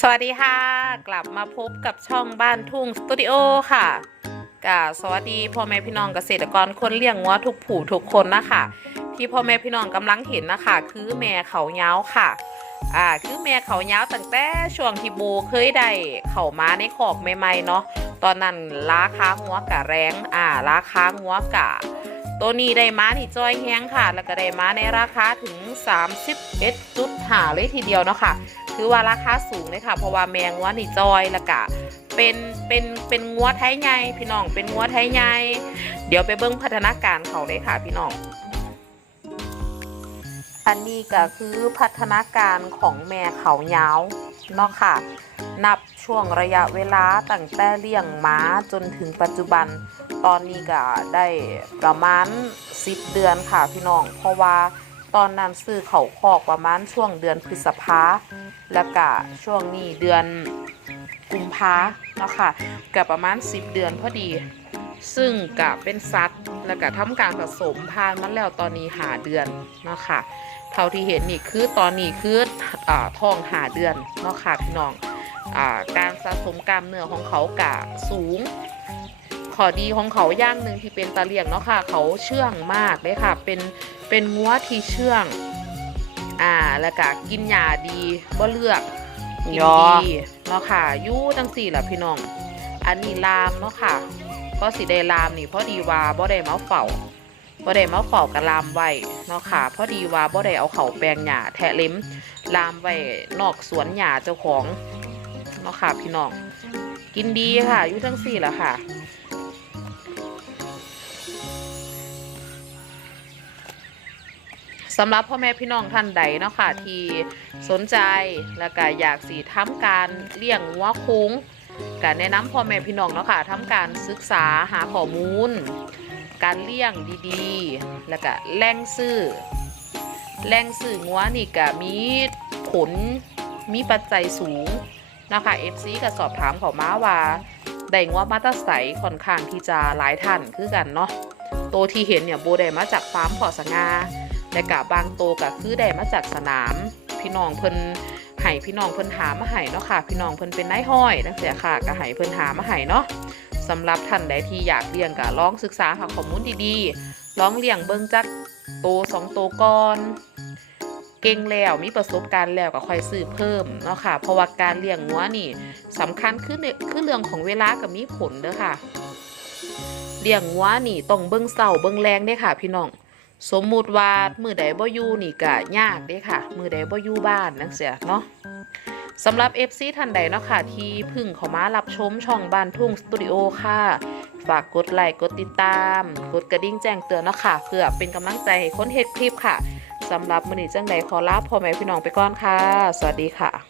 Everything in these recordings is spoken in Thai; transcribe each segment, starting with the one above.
สวัสดีค่ะ กลับมาพบกับช่องบ้านทุ่งสตูดิโอค่ะกาสวัสดีพ่อแม่พี่น้องเกษตรกรคนเลี้ยงวัวทุกผู้ทุกคนนะคะ ที่พ่อแม่พี่น้องกำลังเห็นนะคะ คือแม่เขาเย้าค่ะอ่าคือแม่เขาเย้าตั้งแต่ช่วงที่โบเคยได้เข้ามาในขอบใหม่ๆเนาะ ตอนนั้นราคาหัวกะแรงอ่าราคาหัวกะ ตัวนี้ได้มาที่จอยแห้งค่ะ แล้วก็ได้มาในราคาถึง 31จุดหาเลยทีเดียวเนาะค่ะคือว่าราคาสูงเลยค่ะ เพราะว่าแมงวัวนี่จอยแล้วก็เป็นเป็นเป็นงัวไทยใหญ่พี่น้องเป็นงัวไทยใหญ่เดี๋ยวไปเบิ้งพัฒนาการเขาเลยค่ะพี่น้องอันนี้ก็คือพัฒนาการของแม่เขายาว เนาะค่ะ นับช่วงระยะเวลาตั้งแต่เลี้ยงม้าจนถึงปัจจุบัน ตอนนี้ก็ได้ประมาณ 10 เดือนค่ะพี่น้อง เพราะว่าตอนนั้นซื้อเขาคอกประมาณช่วงเดือนพฤษภาแล้วก็ช่วงนี้เดือนกุมภาเนาะค่ะกับประมาณ 10 เดือนพอดี ซึ่งกับเป็นสัตว์แล้วก็ทำการผสมพานมันแล้วตอนนี้หาเดือนเนาะค่ะเท่าที่เห็นนี่คือตอนนี้คืออ่าท้องหาเดือนเนาะค่ะพี่น้องอ่าการสะสมกล้ามเนื้อของเขากะสูงขอดีของเขาอย่างหนึ่งที่เป็นตาเลียงเนาะค่ะ เขาเชื่องมากเลยค่ะ เป็นเป็นงัวที่เชื่อง อ่าแล้วก็กินยาดีบ่เลือกกินยอดีเนาะค่ะอยู่จังสี่ล่ะพี่น้อง อันนี้ลามเนาะค่ะ ก็สิได้ลามนี่พราะดีว่าบ่ได้มาเฝ้าบ่ได้มาเฝ้ากับลามไว้เนาะค่ะพราะดีว่าบ่ได้เอาเขาแปลงหญ้าแทะเล็มลามไว้นอกสวนหญ้าเจ้าของเนาะค่ะพี่น้องกินดีค่ะอยู่ทั้งสี่แล่ะค่ะสำหรับพ่อแม่พี่น้องท่านใดเนาะค่ะที่สนใจแล้วก็อยากสีทำการเลี้ยงวัวคุ้ง การแนะนำพ่อแม่พี่น้องเนาะค่ะทำการศึกษาหาข้อมูล การเลี้ยงดีๆ แล้วก็แล่งซื้อแล่งซื้องัวนี่ก็มีผลมีปัจจัยสูงนะคะ FC ก็สอบถามเขามาว่าได้งัวมาตรใสค่อนข้างที่จะหลายท่านคือกันเนาะโตวที่เห็นเนี่ยโบได้มาจากฟาร์มพอสงาแต่กะบางโตวก็คือได้มาจากสนาม พี่น้องเพิ่น ให้พี่น้องเพิ่นหามาให้เนาะค่ะ พี่น้องเพิ่นเป็นนายห้อยนักเสียค่ะก็ให้เพิ่นหามาให้เนาะสำหรับท่านใดที่อยากเลี้ยงก็ลองศึกษาหาข้อมูลดีๆลองเลี้ยงเบิ่งจักโตสองโตก่อนเก่งแล้วมีประสบการณ์แล้วก็ค่อยซื้อเพิ่มเนาะค่ะ เพราะว่าการเลี้ยงงัวนี่สำคัญคือคือเรื่องของเวลากับมีผลเด้อค่ะ เลี้ยงงัวนี่ต้องเบิ่งเศร้าเบิ่งแรงเด้อค่ะ พี่น้อง สมมุติว่ามือใดบ่อยู่นี่ก็ยากเด้ค่ะ มือใดบ่อยู่บ้านนังเสียเนาะสำหรับ FC ท่านใดเนาะค่ะ ที่พึ่งเข้ามารับชมช่องบ้านทุ่งสตูดิโอค่ะ ฝากกดไลค์กดติดตาม กดกระดิ่งแจ้งเตือนเนาะค่ะ เพื่อเป็นกำลังใจให้คนเฮ็ดคลิปค่ะสำหรับมือนี้จังใดขอลาพ่อแม่พี่น้องไปก่อนค่ะ สวัสดีค่ะ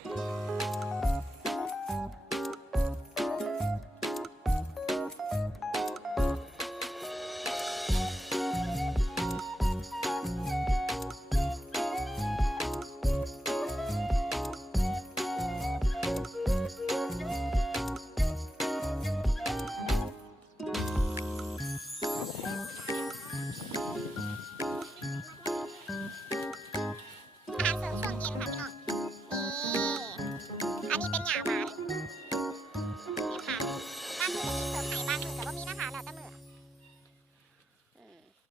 อาหารเสริมช่วงเย็นค่ะพี่น้องนี่อันนี้เป็นหยาหวาน